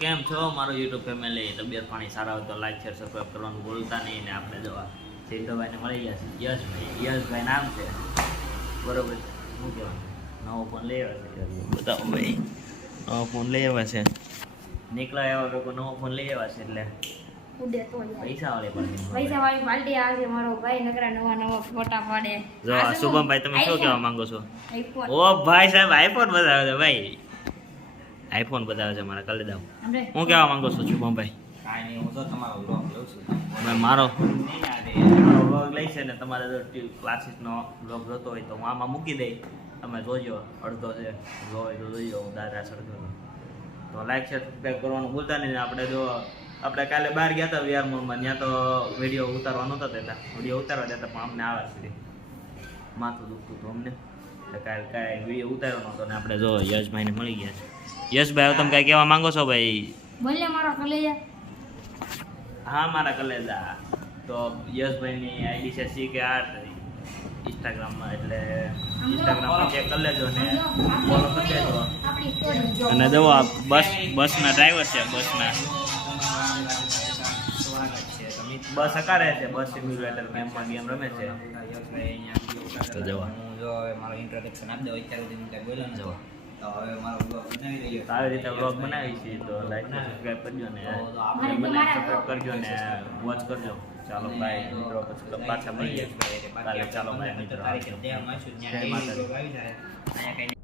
કેમ છો મારો યુટ્યુબ ફેમિલી? તબિયત પાણી સારા હોય તો લાઈક શેર સબસ્ક્રાઈબ કરવાનું ભૂલતા નહીં. ને આપણે જો સિદ્ધભાઈને મળી ગયા છે યશભાઈ નામ છે, બરોબર? શું કહેવાનું? નવો ફોન લઈ આવ્યા છે, બતાવો ભાઈ. નવો ફોન લઈ આવ્યા છે, નીકળા એવા લોકો નવો ફોન લઈ આવ્યા છે એટલે પૈસા વાળી પાર્ટી આવે મારો ભાઈ નકરા નવા ફોટા પાડે. જો શુભમભાઈ તમે શું કહેવા માંગો છો? ઓ ભાઈ સાહેબ આઈફોન બતાવે છે ભાઈ, આઈફોન બતાવે છે મારા કલે દાવ. હું કહેવા માંગુ છું શુભમભાઈ? કાંઈ નહીં, હું તો તમારો બ્લોગ લઉં છું. મારો બ્લોગ લઈ છે ને તમારે જો ક્લાસીસનો બ્લોગ જોતો હોય તો હું આમાં મૂકી દઈ, તમે જોજો. અડધો છે જોઈ તો જોઈજો, હું દાદા સડતો તો લાઈક શેર સબસ્ક્રાઈબ કરવાનું ભૂલતા નહીં. આપણે જો આપણે કાલે બહાર ગયા હતા વિઆર મોલમાં, ત્યાં તો વિડીયો ઉતારવા નહોતા દેતા, વિડીયો ઉતારવા દેતા પણ અમને આવે છે માથું દુખતું હતું અમને, એટલે કાંઈ વિડીયો ઉતાર્યો નહોતો. ને આપણે જો યશભાઈને મળી ગયા છે. યશભાઈ તમે કાંઈ કહેવા માંગો છો ભાઈ? બોલે મારો કલેજા. હા મારા કલેજા. તો યશભાઈની આઈડી છે CK8 ઇન્સ્ટાગ્રામમાં, એટલે ઇન્સ્ટાગ્રામમાં ચેક કરી લેજો ને ફોલો કરી દેજો. અને જો આ બસના ડ્રાઈવર છે, બસ હકારે છે, બસ સિમ્યુલેટર ગેમમાં ગેમ રમે છે. તો જવા હું જો હવે મારો ઇન્ટ્રોડક્શન આપી દઉં. અત્યાર સુધી હું કંઈ બોલ્યો ન જવા, તો હવે મારો બ્લોગ બનાવી રહ્યો. આવી રીતે બ્લોગ બનાવી છે, તો લાઈક સબસ્ક્રાઈબ કરજો ને સબસ્ક્રાઈબ કરજો ને વોચ કરજો. ચાલો બાય મિત્રો, પછી પાછા મળીએ કાલે. ચાલો બાય મિત્રો. તારીખે ત્યાં મળશું, ત્યાં ડેઈલી બ્લોગ આવી જાય. અહીંયા કંઈ